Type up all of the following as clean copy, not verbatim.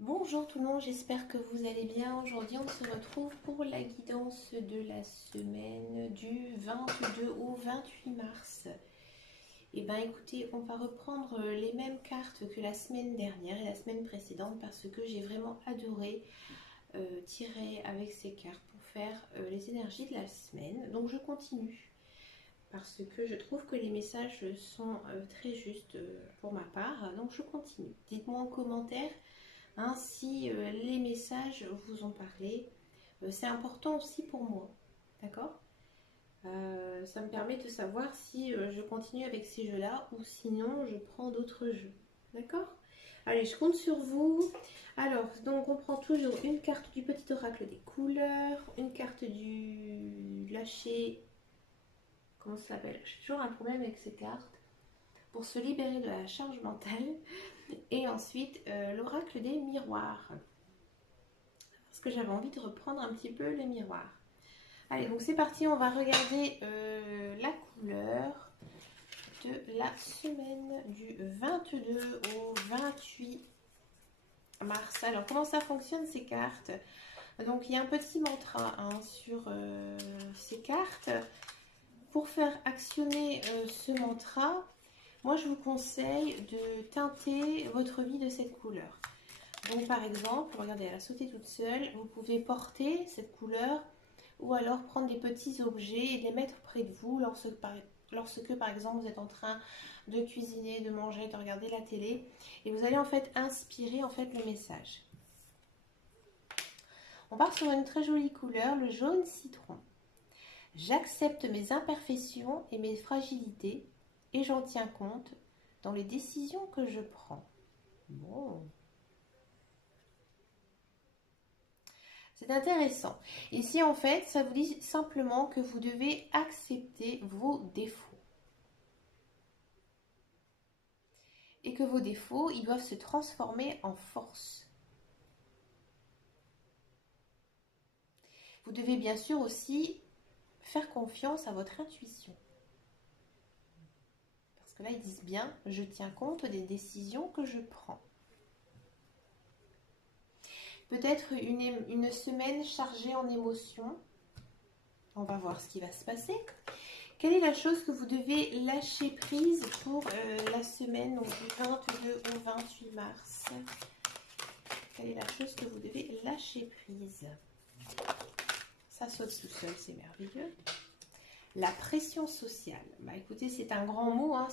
Bonjour tout le monde, j'espère que vous allez bien. Aujourd'hui, on se retrouve pour la guidance de la semaine du 22 au 28 mars. Et bien écoutez, on va reprendre les mêmes cartes que la semaine dernière et la semaine précédente parce que j'ai vraiment adoré tirer avec ces cartes pour faire les énergies de la semaine. Donc je continue parce que je trouve que les messages sont très justes pour ma part. Donc je continue. Dites-moi en commentaire si les messages vous ont parlé. C'est important aussi pour moi, d'accord. Ça me permet de savoir si je continue avec ces jeux-là ou sinon je prends d'autres jeux, d'accord. Allez, je compte sur vous. Alors, donc on prend toujours une carte du petit oracle des couleurs, une carte du lâcher. Comment ça s'appelle? J'ai toujours un problème avec ces cartes. Pour se libérer de la charge mentale. Et ensuite, l'oracle des miroirs. Parce que j'avais envie de reprendre un petit peu les miroirs. Allez, donc c'est parti, on va regarder la couleur de la semaine du 22 au 28 mars. Alors, comment ça fonctionne ces cartes? Donc, il y a un petit mantra sur ces cartes. Pour faire actionner ce mantra, moi je vous conseille de teinter votre vie de cette couleur. Donc par exemple, regardez, elle a sauté toute seule. Vous pouvez porter cette couleur ou alors prendre des petits objets et les mettre près de vous lorsque par exemple vous êtes en train de cuisiner, de manger, de regarder la télé. Et vous allez en fait inspirer en fait le message. On part sur une très jolie couleur, le jaune citron. J'accepte mes imperfections et mes fragilités et j'en tiens compte dans les décisions que je prends. Bon. C'est intéressant. Ici, en fait, ça vous dit simplement que vous devez accepter vos défauts. Et que vos défauts, ils doivent se transformer en force. Vous devez bien sûr aussi faire confiance à votre intuition. Parce que là, ils disent bien, je tiens compte des décisions que je prends. Peut-être une semaine chargée en émotions. On va voir ce qui va se passer. Quelle est la chose que vous devez lâcher prise pour la semaine donc, du 22 au 28 mars? Quelle est la chose que vous devez lâcher prise? Ça saute tout seul, c'est merveilleux. La pression sociale. Bah écoutez, c'est un grand mot, hein,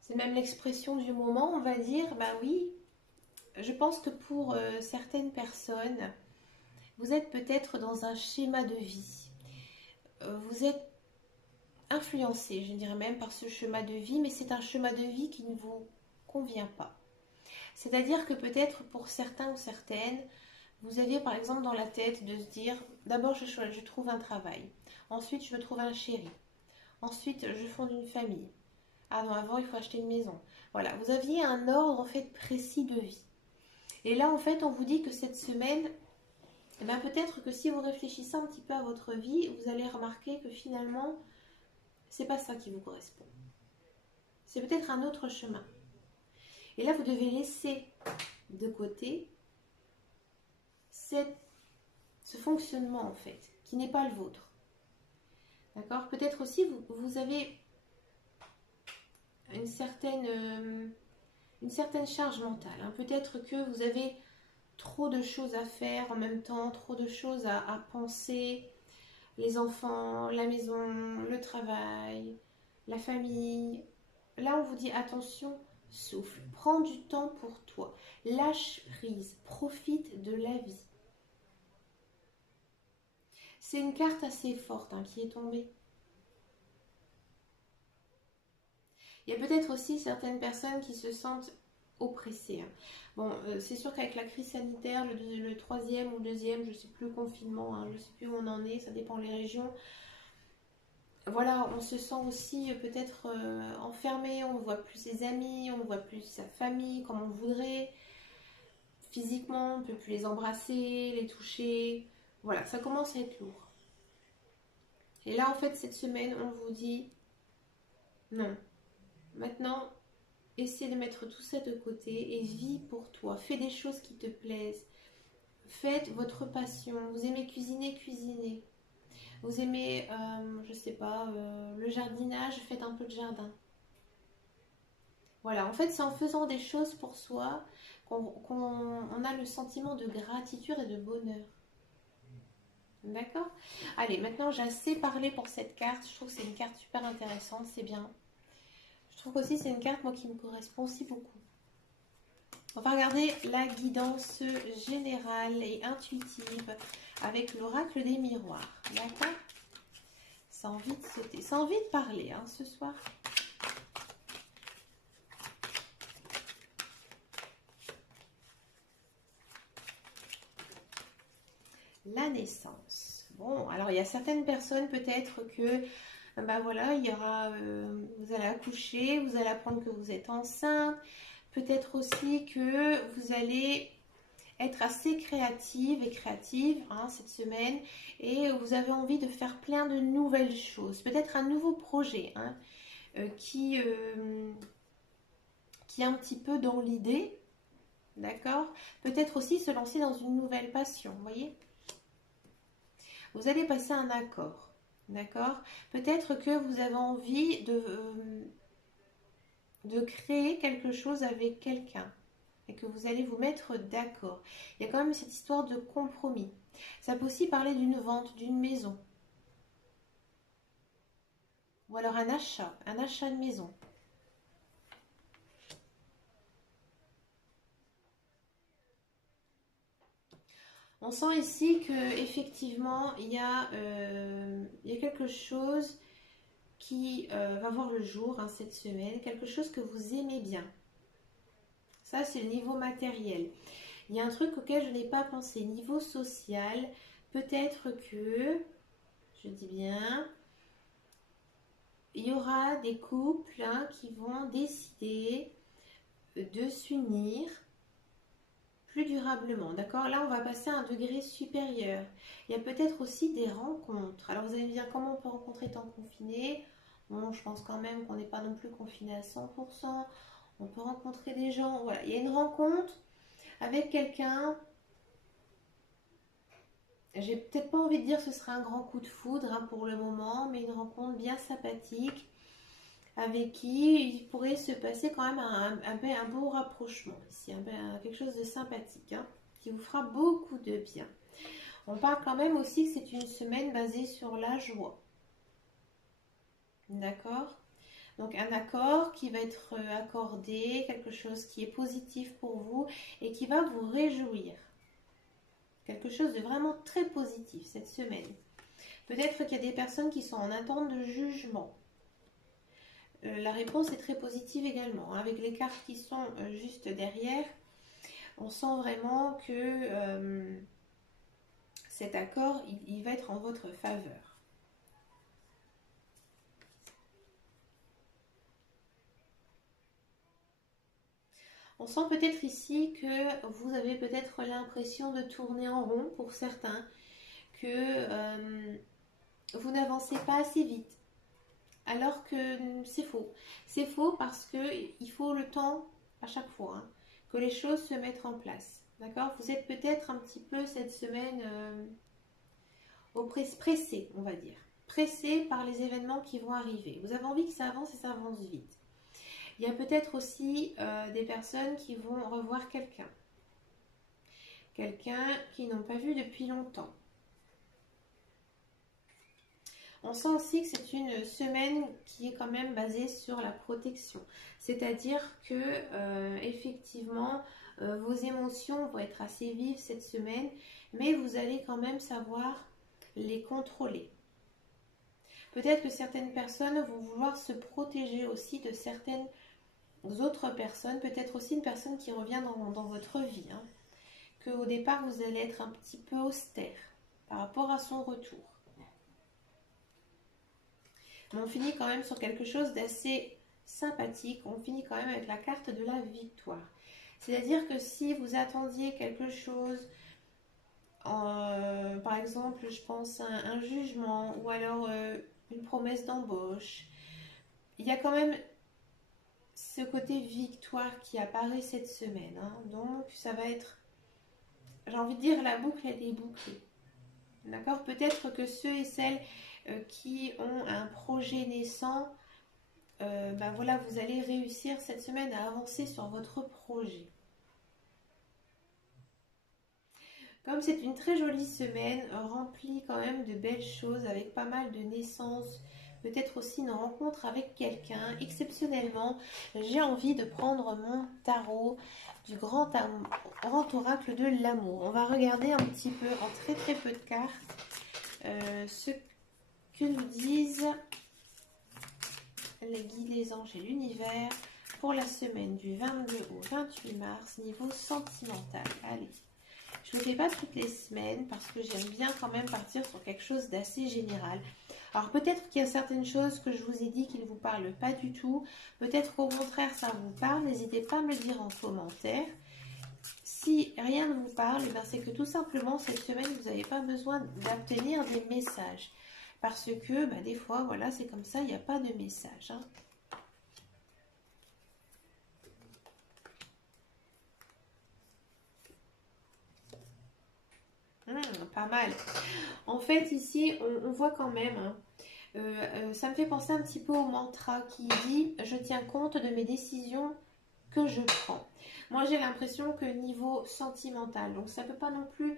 c'est même l'expression du moment, on va dire. Bah oui, je pense que pour certaines personnes, vous êtes peut-être dans un schéma de vie. Vous êtes influencé, je dirais même, par ce schéma de vie, mais c'est un schéma de vie qui ne vous convient pas. C'est-à-dire que peut-être pour certains ou certaines, vous avez par exemple dans la tête de se dire, d'abord je trouve un travail, ensuite je veux trouver un chéri, ensuite je fonde une famille. Ah non, avant il faut acheter une maison. Voilà, vous aviez un ordre en fait précis de vie. Et là en fait on vous dit que cette semaine, eh bien, peut-être que si vous réfléchissez un petit peu à votre vie, vous allez remarquer que finalement, c'est pas ça qui vous correspond. C'est peut-être un autre chemin. Et là, vous devez laisser de côté ce fonctionnement en fait, qui n'est pas le vôtre. D'accord? Peut-être aussi vous avez une certaine charge mentale. Hein. Peut-être que vous avez trop de choses à faire en même temps, trop de choses à penser. Les enfants, la maison, le travail, la famille. Là, on vous dit attention, souffle, prends du temps pour toi, lâche prise, profite de la vie. C'est une carte assez forte qui est tombée. Il y a peut-être aussi certaines personnes qui se sentent oppressées. Bon, c'est sûr qu'avec la crise sanitaire, le troisième ou le deuxième, je ne sais plus, confinement, je ne sais plus où on en est, ça dépend des régions. Voilà, on se sent aussi peut-être enfermé, on ne voit plus ses amis, on ne voit plus sa famille comme on voudrait. Physiquement, on ne peut plus les embrasser, les toucher. Voilà, ça commence à être lourd. Et là, en fait, cette semaine, on vous dit non. Maintenant, essaie de mettre tout ça de côté et vis pour toi. Fais des choses qui te plaisent. Faites votre passion. Vous aimez cuisiner, cuisinez. Vous aimez, je sais pas, le jardinage, faites un peu de jardin. Voilà, en fait, c'est en faisant des choses pour soi qu'on a le sentiment de gratitude et de bonheur. D'accord? Allez, maintenant j'ai assez parlé pour cette carte. Je trouve que c'est une carte super intéressante, c'est bien. Je trouve aussi que c'est une carte, moi, qui me correspond aussi beaucoup. On va regarder la guidance générale et intuitive avec l'oracle des miroirs. D'accord? Ça a envie de sauter, ça a envie de parler hein, ce soir. La naissance. Bon, alors il y a certaines personnes peut-être que, bah voilà, il y aura, vous allez accoucher, vous allez apprendre que vous êtes enceinte. Peut-être aussi que vous allez être assez créative et créative hein, cette semaine et vous avez envie de faire plein de nouvelles choses. Peut-être un nouveau projet hein, qui est un petit peu dans l'idée, d'accord? Peut-être aussi se lancer dans une nouvelle passion, vous voyez? Vous allez passer un accord, d'accord? Peut-être que vous avez envie de créer quelque chose avec quelqu'un et que vous allez vous mettre d'accord. Il y a quand même cette histoire de compromis. Ça peut aussi parler d'une vente, d'une maison. Ou alors un achat de maison. On sent ici que effectivement il y a quelque chose qui va voir le jour hein, cette semaine, quelque chose que vous aimez bien. Ça, c'est le niveau matériel. Il y a un truc auquel je n'ai pas pensé. Niveau social, peut-être que, je dis bien, il y aura des couples hein, qui vont décider de s'unir plus durablement. D'accord? Là, on va passer à un degré supérieur. Il y a peut-être aussi des rencontres. Alors, vous allez me dire comment on peut rencontrer tant confiné. Bon, je pense quand même qu'on n'est pas non plus confiné à 100%. On peut rencontrer des gens. Voilà, il y a une rencontre avec quelqu'un. J'ai peut-être pas envie de dire que ce sera un grand coup de foudre hein, pour le moment, mais une rencontre bien sympathique avec qui il pourrait se passer quand même un beau rapprochement ici, quelque chose de sympathique hein, qui vous fera beaucoup de bien. On parle quand même aussi que c'est une semaine basée sur la joie. D'accord? Donc un accord qui va être accordé, quelque chose qui est positif pour vous et qui va vous réjouir. Quelque chose de vraiment très positif cette semaine. Peut-être qu'il y a des personnes qui sont en attente de jugement. La réponse est très positive également. Avec les cartes qui sont juste derrière, on sent vraiment que cet accord, il va être en votre faveur. On sent peut-être ici que vous avez peut-être l'impression de tourner en rond pour certains, que vous n'avancez pas assez vite. Alors que c'est faux. C'est faux parce qu'il faut le temps à chaque fois hein, que les choses se mettent en place. D'accord? Vous êtes peut-être un petit peu cette semaine pressé, on va dire. Pressé par les événements qui vont arriver. Vous avez envie que ça avance et ça avance vite. Il y a peut-être aussi des personnes qui vont revoir quelqu'un. Quelqu'un qu'ils n'ont pas vu depuis longtemps. On sent aussi que c'est une semaine qui est quand même basée sur la protection. C'est-à-dire que effectivement, vos émotions vont être assez vives cette semaine, mais vous allez quand même savoir les contrôler. Peut-être que certaines personnes vont vouloir se protéger aussi de certaines autres personnes, peut-être aussi une personne qui revient dans votre vie. Hein. Qu'au départ, vous allez être un petit peu austère par rapport à son retour. Mais on finit quand même sur quelque chose d'assez sympathique. On finit quand même avec la carte de la victoire. C'est-à-dire que si vous attendiez quelque chose, par exemple, je pense un jugement ou alors une promesse d'embauche, il y a quand même ce côté victoire qui apparaît cette semaine. Hein. Donc, ça va être, j'ai envie de dire, la boucle, elle est bouclée. D'accord? Peut-être que ceux et celles qui ont un projet naissant, ben voilà, vous allez réussir cette semaine à avancer sur votre projet. Comme c'est une très jolie semaine, remplie quand même de belles choses, avec pas mal de naissances, peut-être aussi une rencontre avec quelqu'un. Exceptionnellement, j'ai envie de prendre mon tarot du grand oracle de l'amour. On va regarder un petit peu en très très peu de cartes ce que nous disent les guides, les anges et l'univers pour la semaine du 22 au 28 mars, niveau sentimental. Allez. Je ne le fais pas toutes les semaines parce que j'aime bien quand même partir sur quelque chose d'assez général. Alors peut-être qu'il y a certaines choses que je vous ai dit qui ne vous parlent pas du tout. Peut-être qu'au contraire ça vous parle. N'hésitez pas à me le dire en commentaire. Si rien ne vous parle, c'est que tout simplement cette semaine vous n'avez pas besoin d'obtenir des messages. Parce que des fois, voilà, c'est comme ça, il n'y a pas de message. Hein. Pas mal. En fait, ici, on voit quand même, hein, ça me fait penser un petit peu au mantra qui dit « Je tiens compte de mes décisions que je prends ». Moi, j'ai l'impression que niveau sentimental, donc ça ne peut pas non plus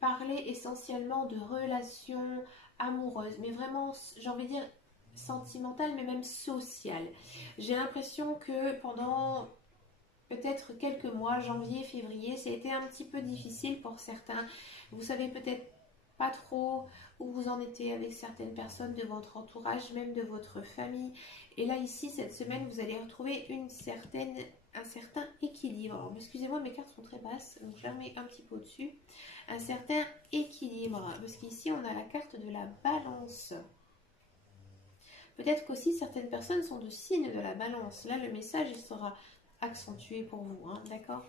parler essentiellement de relations amoureuses, mais vraiment, j'ai envie de dire sentimentales, mais même sociales. J'ai l'impression que pendant peut-être quelques mois, janvier, février, ça a été un petit peu difficile pour certains. Vous savez peut-être pas trop où vous en étiez avec certaines personnes de votre entourage, même de votre famille. Et là, ici, cette semaine, vous allez retrouver un certain équilibre. Alors, excusez-moi, mes cartes sont très basses, donc je la remets un petit peu au-dessus. Un certain équilibre, parce qu'ici, on a la carte de la balance. Peut-être qu'aussi, certaines personnes sont de signe de la balance. Là, le message, il sera accentué pour vous, hein, d'accord?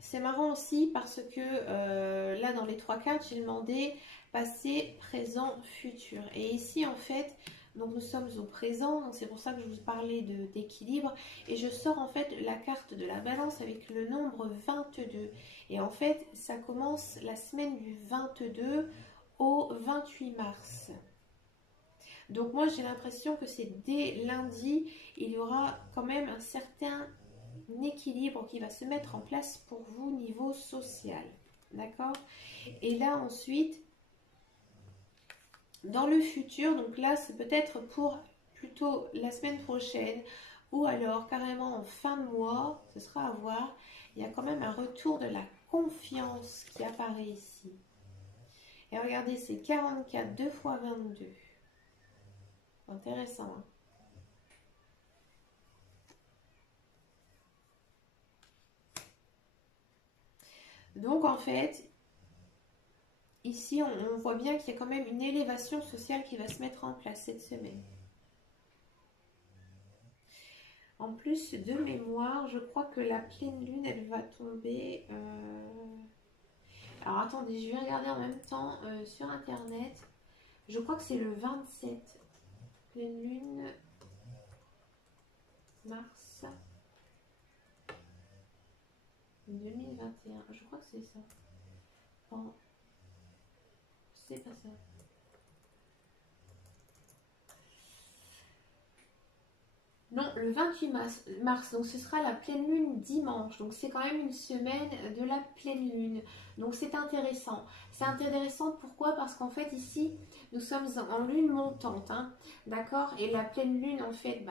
C'est marrant aussi parce que là, dans les trois cartes, j'ai demandé passé, présent, futur. Et ici, en fait, donc nous sommes au présent, donc c'est pour ça que je vous parlais d'équilibre. Et je sors en fait la carte de la balance avec le nombre 22. Et en fait, ça commence la semaine du 22 au 28 mars. Donc moi, j'ai l'impression que c'est dès lundi, il y aura quand même un certain équilibre qui va se mettre en place pour vous niveau social. D'accord? Et là, ensuite, dans le futur, donc là, c'est peut-être pour plutôt la semaine prochaine ou alors carrément en fin de mois, ce sera à voir. Il y a quand même un retour de la confiance qui apparaît ici. Et regardez, c'est 44, 2 fois 22. Intéressant, hein? Donc en fait, ici on voit bien qu'il y a quand même une élévation sociale qui va se mettre en place cette semaine. En plus de mémoire, je crois que la pleine lune, elle va tomber... Alors attendez, je vais regarder en même temps sur internet. Je crois que c'est le 27. Pleine lune, mars 2021. Je crois que c'est ça. Bon, c'est pas ça. Non, le 28 mars, donc ce sera la pleine lune dimanche. Donc c'est quand même une semaine de la pleine lune. Donc c'est intéressant. C'est intéressant pourquoi? Parce qu'en fait ici, nous sommes en lune montante. Hein, d'accord? Et la pleine lune, en fait,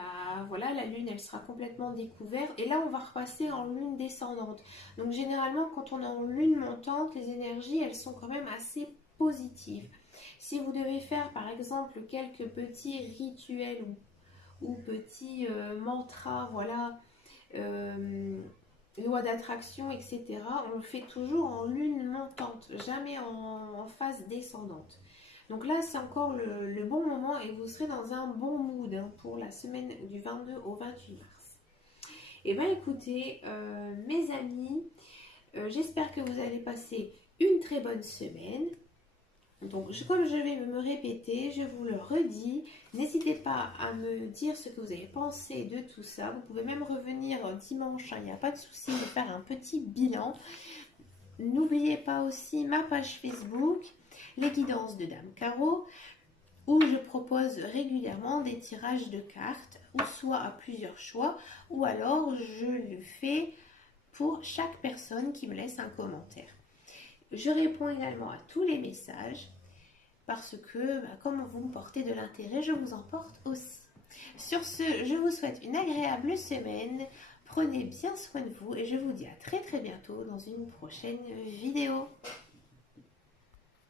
voilà, la lune, elle sera complètement découverte. Et là, on va repasser en lune descendante. Donc généralement, quand on est en lune montante, les énergies, elles sont quand même assez positives. Si vous devez faire, par exemple, quelques petits rituels ou petits mantras, voilà, loi d'attraction, etc. On le fait toujours en lune montante, jamais en phase descendante. Donc là, c'est encore le bon moment et vous serez dans un bon mood hein, pour la semaine du 22 au 28 mars. Et bien écoutez, mes amis, j'espère que vous allez passer une très bonne semaine. Donc, comme je vais me répéter, je vous le redis, n'hésitez pas à me dire ce que vous avez pensé de tout ça. Vous pouvez même revenir dimanche, il n'y a pas de souci, de faire un petit bilan. N'oubliez pas aussi ma page Facebook, les guidances de Dame Caro, où je propose régulièrement des tirages de cartes, ou soit à plusieurs choix, ou alors je le fais pour chaque personne qui me laisse un commentaire. Je réponds également à tous les messages parce que, comme vous me portez de l'intérêt, je vous en porte aussi. Sur ce, je vous souhaite une agréable semaine. Prenez bien soin de vous et je vous dis à très bientôt dans une prochaine vidéo.